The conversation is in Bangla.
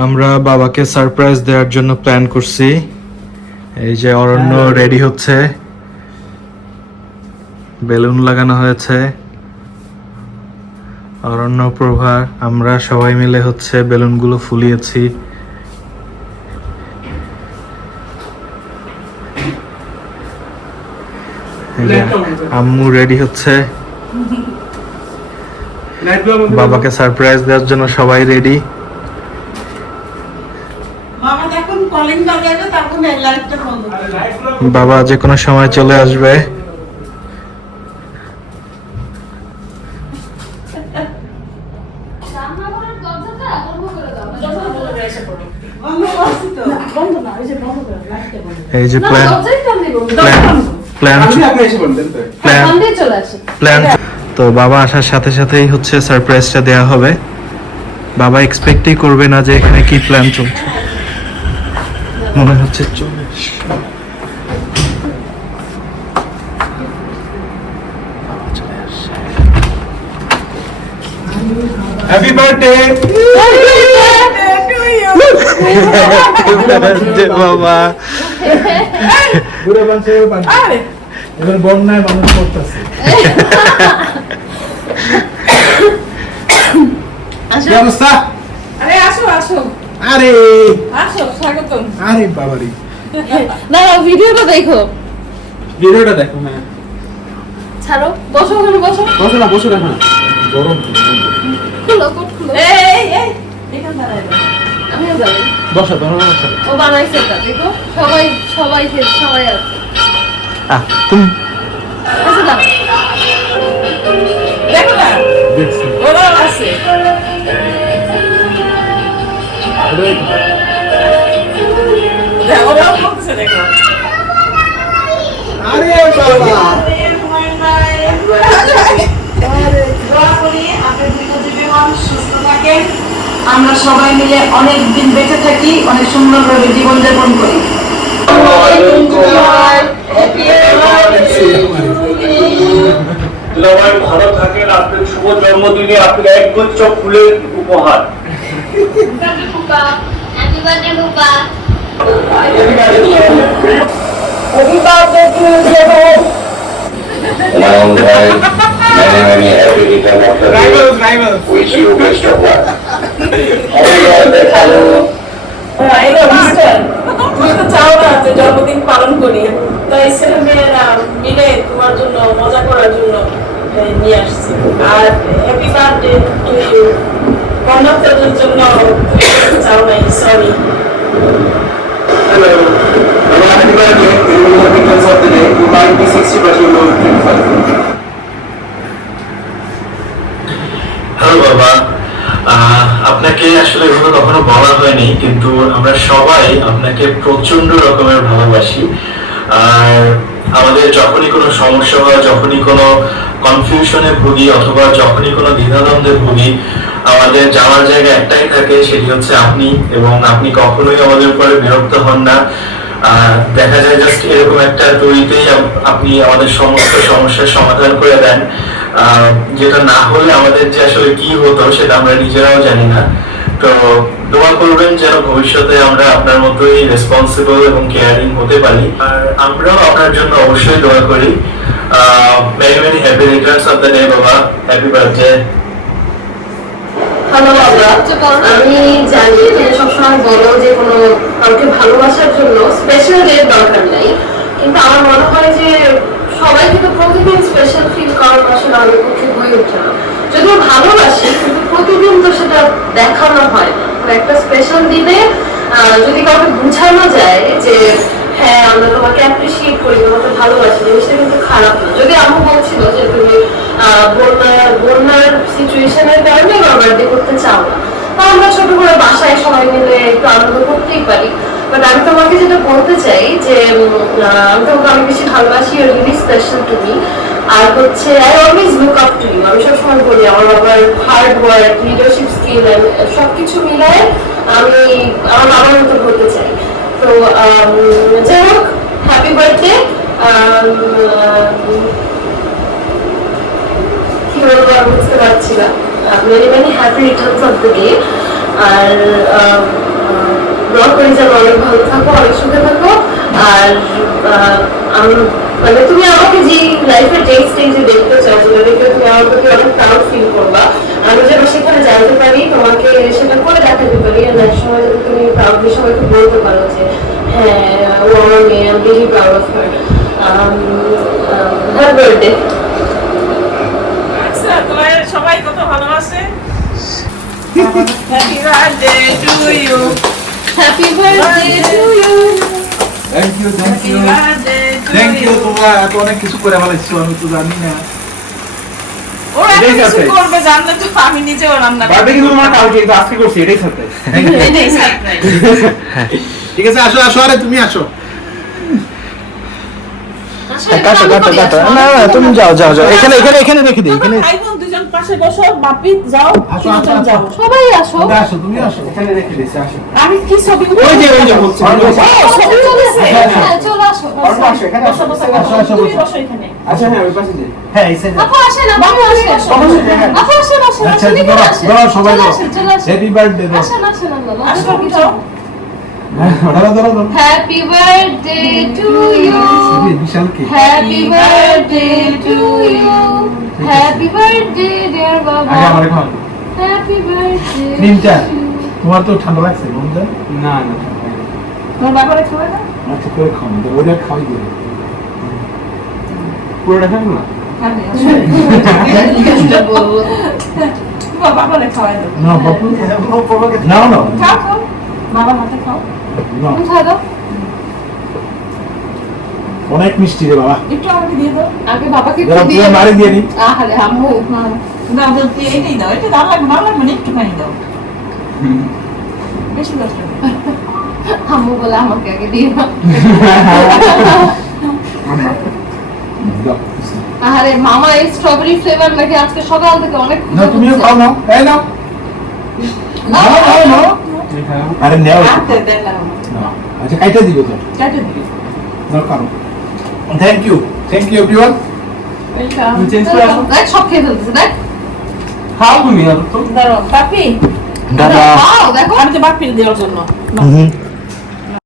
আমরা বাবাকে সারপ্রাইজ দেওয়ার জন্য প্ল্যান করছি। এই যে অরণ্য রেডি হচ্ছে, বেলুন লাগানো হয়েছে। অরণ্য, প্রভা, আমরা সবাই মিলে হচ্ছে বেলুনগুলো ফুলিয়েছি। আম্মু রেডি হচ্ছে, বাবাকে সারপ্রাইজ দেওয়ার জন্য সবাই রেডি। বাবা যে কোনো সময় চলে আসবে। এই যে প্ল্যান তো বাবা আসার সাথে সাথেই হচ্ছে সারপ্রাইজটা দেয়া হবে। বাবা এক্সপেক্টই করবে না যে এখানে কি প্ল্যান চলছে। মনে হচ্ছে চলে হ্যাপি বার্থডে বাবা। এবার বন্যায় মানুষ করতেছে। আরে আসো আসো, আরে আসো, স্বাগতম। আরে বাবারি, না ভিডিওটা দেখো, ভিডিওটা দেখো। হ্যাঁ ছাড়ো, বসো ওখানে, বসো বসো না, বসো না, গরম। খুলো কোট খুলো। এই এই এখানে দাঁড়ায় দাও, আমিও যাই। বসো ধরো না, বসো। ও বানাইছে এটা দেখো, সবাই সবাই সবাই আছে। তুমি আচ্ছা দাও, দেখো না, দেখছি ওরা আছে। দেখো ওরা বলতেছে, দেখো। আরে বাবা, আমরা সবাই মিলে অনেক দিন বেঁচে থাকি, অনেক সুন্দরভাবে জীবন যাপন করি। ভালো থাকেন, আপনার শুভ জন্মদিনে আপনার একগুচ্ছ ফুলের উপহার। Many, many happy return of the day. Wish you best of luck. তুমি তো চাও না যে জন্মদিন পালন করি, তাই ছেলে মেয়েরা মিলে তোমার জন্য মজা করার জন্য নিয়ে আসছি। আর হ্যাপি বার্থডে টু ইউ। কর্ণাটকের জন্য চাও নাই, sorry. Hello. Happy birthday. In the returns of the day, you might be 60 but you will 25. Hello বাবা, আপনাকে আসলে এভাবে কখনো বলা হয়নি, কিন্তু আমরা সবাই আপনাকে প্রচন্ড রকমের ভালোবাসি। আর আমাদের যখনই কোনো সমস্যা হয়, যখনই কোনো কনফিউশনে ভুগি অথবা যখনই কোনো দ্বিধাদ্বন্দ্বে ভুগি, আমাদের যাওয়ার জায়গা একটাই থাকে, সেটি হচ্ছে আপনি। এবং আপনি কখনোই আমাদের উপরে বিরক্ত হন না। দেখা যায় জাস্ট এরকম একটা তৈরিতেই আপনি আমাদের সমস্ত সমস্যার সমাধান করে দেন, যেটা না হলে আমাদের যে আসলে কি হতো সেটা আমরা নিজেরাও জানি না। তো দোয়া করবেন যেন ভবিষ্যতে আমরা আপনার মতোই রেসপন্সিবল এবং কেয়ারিং হতে পারি। আর আমরাও আপনার জন্য অবশ্যই দোয়া করি। Many many happy returns of the day বাবা, হ্যাপি বার্থডে। হ্যালো বাবা, আমি জানি তুমি সবসময় বলো যে কোনো কাউকে ভালোবাসার জন্য স্পেশাল ডে দরকার নাই, কিন্তু আমার মনে হয় যে সবাইকে তো প্রতিদিন স্পেশাল ফিল করার আসলে আমার পক্ষে হয়ে ওঠে না। যদিও ভালোবাসি, কিন্তু প্রতিদিন তো সেটা দেখানো হয় না। একটা স্পেশাল দিনে যদি কাউকে বোঝানো যায় যে হ্যাঁ আমরা তোমাকে অ্যাপ্রিসিয়েট করি, তোমাকে ভালোবাসি, জিনিসটা কিন্তু খারাপ না। যদি আম্মু বলছিল যে তুমি বন্যার সিচুয়েশনের কারণে বার্থডে করতে চাও না, তা আমরা ছোট করে বাসায় সবাই মিলে একটু আনন্দ করতেই পারি। বাট আমি তোমাকে যেটা বলতে চাই যে আমি তোমাকে অনেক বেশি ভালোবাসি, আর রিয়েলি স্পেশাল টু মি। আর হচ্ছে I always look up to you. আমি সবসময় বলি আমার বাবার হার্ড ওয়ার্ক, লিডারশিপ স্কিল সবকিছু মিলায় আমি আমার বাবার মতো হতে চাই। তো যাই হোক, হ্যাপি বার্থডে। কি বলবো আমি বুঝতে পারছি না। Many many happy returns of the day. আর দোয়া করি যেন অনেক ভালো থাকো, অনেক সুখে থাকো। আর মানে তুমি আমাকে যে লাইফের যে স্টেজে দেখতে চাও, যেটা দেখে তুমি আমার প্রতি অনেক প্রাউড ফিল করবা, আমি যেন সেখানে জানতে পারি, তোমাকে সেটা করে দেখাতে পারি। আর এক সময় যদি তুমি প্রাউডলি সবাইকে বলতে পারো যে হ্যাঁ ও আমার মেয়ে, আমি really proud of her. Happy birthday. আচ্ছা, তোমার সবাই কত ভালোবাসে। Happy birthday to you. Happy birthday to you. Thank you thank happy you birthday thank you. তোমরা এত অনেক কিছু করে ফেলেছো, আমি তো জানি না। ওরা এত এটাই কিছু surprise। করবে জানলে তো আমি নিজেও রান্না বার্থডে কিন্তু তোমার কালকে, কিন্তু আজকে করছি, এটাই সারপ্রাইজ। এটাই সারপ্রাইজ। ঠিক আছে, আসো আসো, আরে তুমি আসো। কাটো কাটো কাটো। না না তুমি যাও যাও যাও, এখানে এখানে এখানে রেখে দিই, এখানে। ভাই বোন দুজন পাশে বসো, বাপি যাও, আসো, তিনজন আসো, যাও। সবাই আসো। তোমরা আসো, তুমি আসো, এখানে রেখে দিয়েছি, আসো। আমি কি ছবি ওই যে বলছি, ছবি তুলেছে। হ্যাঁ চলে আসো। আসো, আসো, এখানে আসো, বসো, আসো, আসো, তুমি বসো। বসো এখানে। আচ্ছা, হ্যাঁ, ওই পাশে যে। হ্যাঁ, এই সাইডে। আপু আসেন, আপু আসেন। অবশ্যই, হ্যাঁ। আপু আসেন, আসেন, আচ্ছা, আসেন, দাও, আসেন। দাও, সবাই চলে দাও। আসেন, চলে আসেন। হ্যাপি বার্থডে দাও। আসেন, আসেন, আল্লাহ। আসো, আসেন, যাও। হ্যাঁ, ধরো, ধরো, ধরো। Happy birthday to you. খুবই বিশাল কি? Happy birthday to you. Happy birthday dear বাবা। আগে আমারে খাও। Happy birthday. ক্রিমটা। তোমার তো ঠান্ডা লাগছে, বন্ধু? না, না। তোমার বাবারে খাওয়া না? আচ্ছা, করে খাও, তো ওটা খাওয়াই দিও। পুরোটা খাবো না? খাবে, এটা বলবো। তোমার বাবারে খাওয়াই দাও। না, বাপু। না, না। খাও, খাও। বাবার হাতে খাও। না। তুমি খাও দাও। অনেক মিষ্টি রে বাবা। একটু আমাকে দিয়ে দাও। আগে বাবাকে যারা একটু পুরো মারি দিয়ে নি। আহারে আম্মু। হ্যাঁ। দাও, দাও, এইটাই দাও। এটা দাও লাগবে, ভালো লাগবে না, একটুখানি দাও। বেশি কষ্ট নেই। আম্মু বলে আমাকে আগে দিয়ে দাও। দাও। আরে মামা এই স্ট্রবেরি ফ্লেভার নাকি আজকে সকাল থেকে অনেক না, তুমিও খাও নাও। এই নাও। নাও, নাও, নাও। আরে নেও। হাতে দিলাম। নাও। আচ্ছা, কাইটা দিবে তো। কেটে দিবি। নাও, খাও। Thank you everyone. ওয়েলকাম। তুমি চেঞ্জ করে আসো। দেখ সব খেয়ে ফেলতেছে দেখ। খাও তুমি আর তো। দাঁড়াও, বাপি। দাদা খাও দেখো। আমি তো বাপির দেওয়ার জন্য। হুম